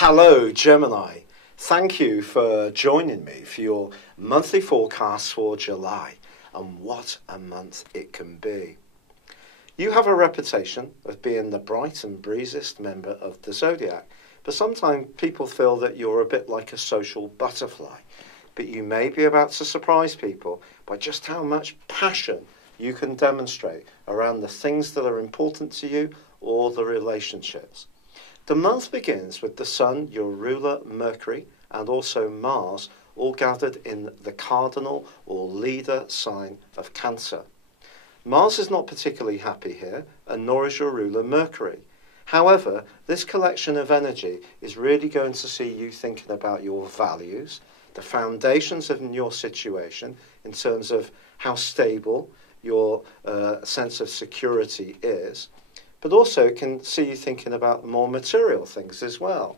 Hello, Gemini. Thank you for joining me for your monthly forecast for July, and what a month it can be. You have a reputation of being the bright and breeziest member of the Zodiac, but sometimes people feel that you're a bit like a social butterfly. But you may be about to surprise people by just how much passion you can demonstrate around the things that are important to you or the relationships. The month begins with the Sun, your ruler Mercury, and also Mars, all gathered in the cardinal or leader sign of Cancer. Mars is not particularly happy here, and nor is your ruler Mercury. However, this collection of energy is really going to see you thinking about your values, the foundations of your situation in terms of how stable your sense of security is, but also it can see you thinking about more material things as well.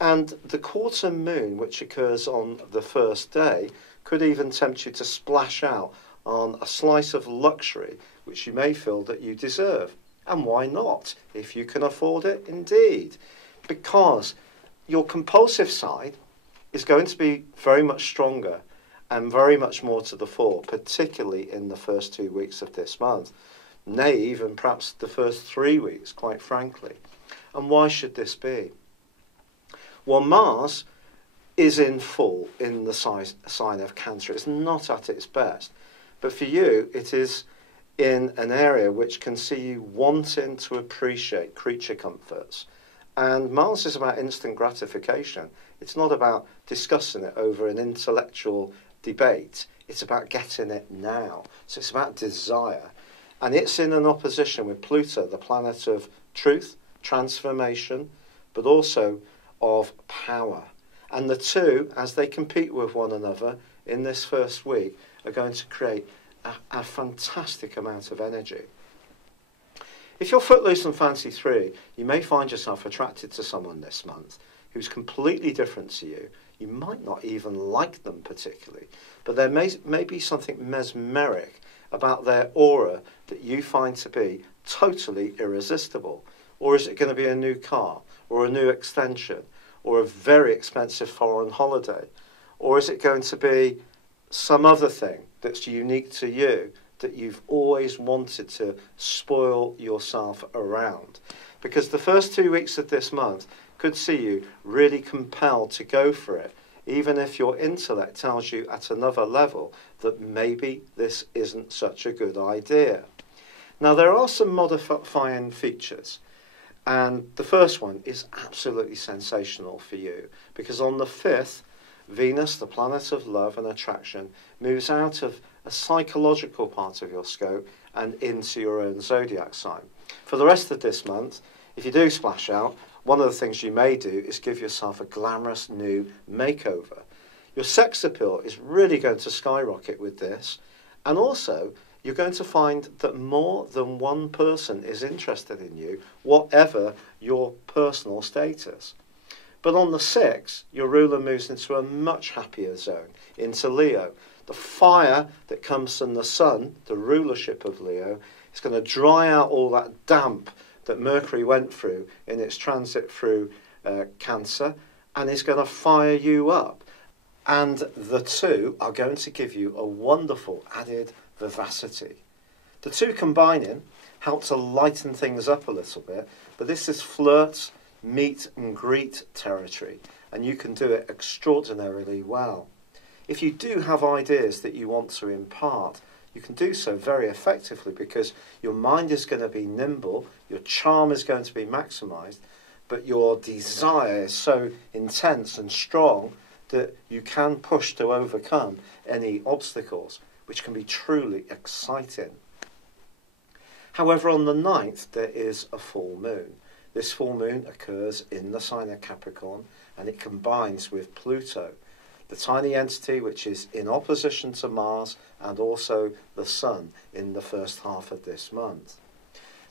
And the quarter moon, which occurs on the first day, could even tempt you to splash out on a slice of luxury which you may feel that you deserve. And why not, if you can afford it indeed? Because your compulsive side is going to be very much stronger and very much more to the fore, particularly in the first 2 weeks of this month. Nay, even perhaps the first 3 weeks, quite frankly. And why should this be? Well, Mars is in full in the sign of Cancer. It's not at its best. But for you, it is in an area which can see you wanting to appreciate creature comforts. And Mars is about instant gratification. It's not about discussing it over an intellectual debate. It's about getting it now. So it's about desire. And it's in an opposition with Pluto, the planet of truth, transformation, but also of power. And the two, as they compete with one another in this first week, are going to create a fantastic amount of energy. If you're footloose and fancy free, you may find yourself attracted to someone this month who's completely different to you. You might not even like them particularly, but there may be something mesmeric about their aura that you find to be totally irresistible. Or is it going to be a new car, or a new extension, or a very expensive foreign holiday? Or is it going to be some other thing that's unique to you that you've always wanted to spoil yourself around? Because the first 2 weeks of this month could see you really compelled to go for it, even if your intellect tells you at another level that maybe this isn't such a good idea. Now, there are some modifying features, and the first one is absolutely sensational for you, because on the 5th, Venus, the planet of love and attraction, moves out of a psychological part of your scope and into your own zodiac sign. For the rest of this month, if you do splash out, one of the things you may do is give yourself a glamorous new makeover. Your sex appeal is really going to skyrocket with this, and also you're going to find that more than one person is interested in you, whatever your personal status. But on the 6th, your ruler moves into a much happier zone, into Leo. The fire that comes from the Sun, the rulership of Leo, is going to dry out all that damp that Mercury went through in its transit through Cancer, and is going to fire you up. And the two are going to give you a wonderful added vivacity. The two combining help to lighten things up a little bit, but this is flirt, meet and greet territory, and you can do it extraordinarily well. If you do have ideas that you want to impart, you can do so very effectively because your mind is going to be nimble, your charm is going to be maximised, but your desire is so intense and strong that you can push to overcome any obstacles, which can be truly exciting. However, on the 9th, there is a full moon. This full moon occurs in the sign of Capricorn, and it combines with Pluto, the tiny entity which is in opposition to Mars and also the Sun in the first half of this month.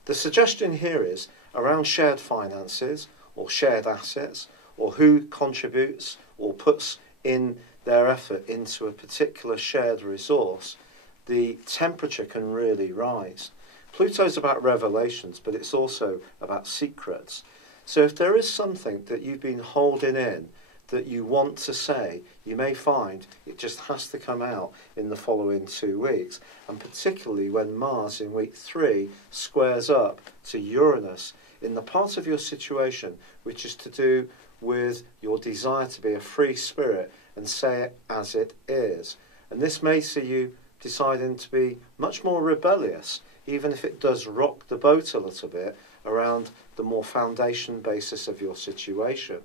The suggestion here is around shared finances or shared assets, or who contributes or puts in their effort into a particular shared resource, the temperature can really rise. Pluto's about revelations, but it's also about secrets. So if there is something that you've been holding in that you want to say, you may find it just has to come out in the following 2 weeks. And particularly when Mars in week 3 squares up to Uranus in the part of your situation which is to do with your desire to be a free spirit and say it as it is. And this may see you deciding to be much more rebellious, even if it does rock the boat a little bit around the more foundation basis of your situation.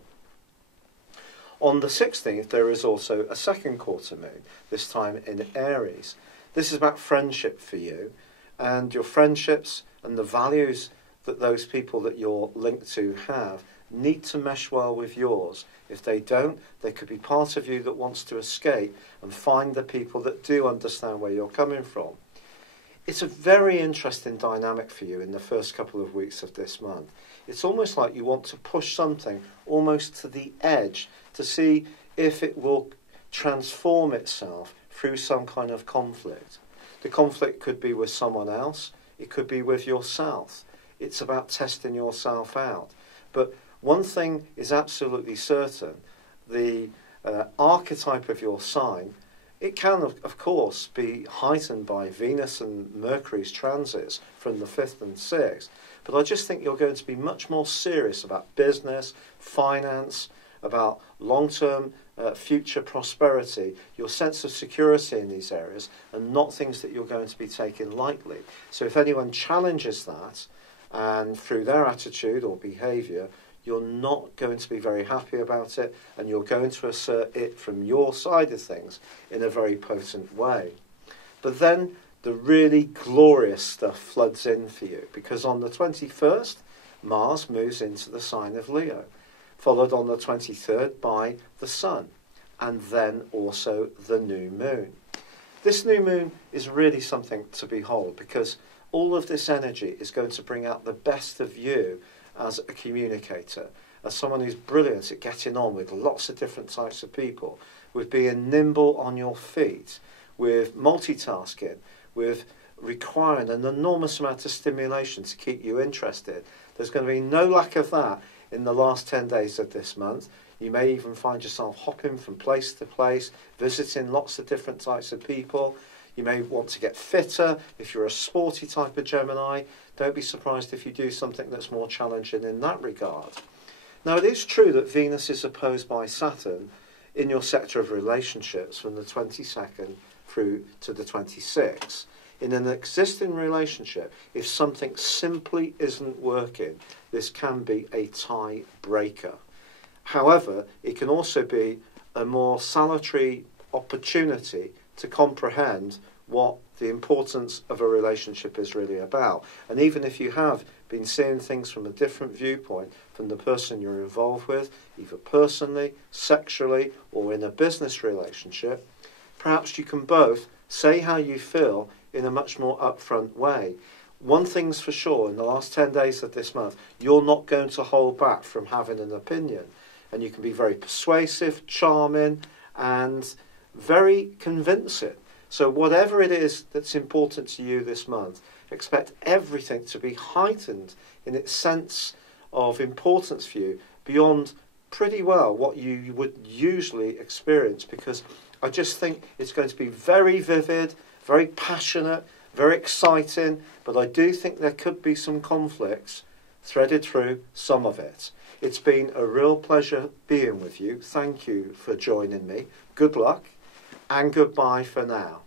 On the 16th, there is also a second quarter moon, this time in Aries. This is about friendship for you, and your friendships and the values that those people that you're linked to have need to mesh well with yours. If they don't, there could be part of you that wants to escape and find the people that do understand where you're coming from. It's a very interesting dynamic for you in the first couple of weeks of this month. It's almost like you want to push something almost to the edge to see if it will transform itself through some kind of conflict. The conflict could be with someone else, it could be with yourself. It's about testing yourself out. But one thing is absolutely certain, the archetype of your sign, it can, of course, be heightened by Venus and Mercury's transits from the 5th and 6th, but I just think you're going to be much more serious about business, finance, about long-term future prosperity, your sense of security in these areas, and not things that you're going to be taking lightly. So if anyone challenges that, and through their attitude or behaviour, you're not going to be very happy about it, and you're going to assert it from your side of things in a very potent way. But then the really glorious stuff floods in for you, because on the 21st, Mars moves into the sign of Leo, followed on the 23rd by the Sun, and then also the new moon. This new moon is really something to behold, because all of this energy is going to bring out the best of you as a communicator, as someone who's brilliant at getting on with lots of different types of people, with being nimble on your feet, with multitasking, with requiring an enormous amount of stimulation to keep you interested. There's going to be no lack of that in the last 10 days of this month. You may even find yourself hopping from place to place, visiting lots of different types of people. You may want to get fitter if you're a sporty type of Gemini. Don't be surprised if you do something that's more challenging in that regard. Now, it is true that Venus is opposed by Saturn in your sector of relationships from the 22nd through to the 26th. In an existing relationship, if something simply isn't working, this can be a tie breaker. However, it can also be a more salutary opportunity to comprehend what the importance of a relationship is really about. And even if you have been seeing things from a different viewpoint from the person you're involved with, either personally, sexually, or in a business relationship, perhaps you can both say how you feel in a much more upfront way. One thing's for sure, in the last 10 days of this month, you're not going to hold back from having an opinion. And you can be very persuasive, charming, and very convincing. So whatever it is that's important to you this month, expect everything to be heightened in its sense of importance for you beyond pretty well what you would usually experience, because I just think it's going to be very vivid, very passionate, very exciting, but I do think there could be some conflicts threaded through some of it. It's been a real pleasure being with you. Thank you for joining me. Good luck and goodbye for now.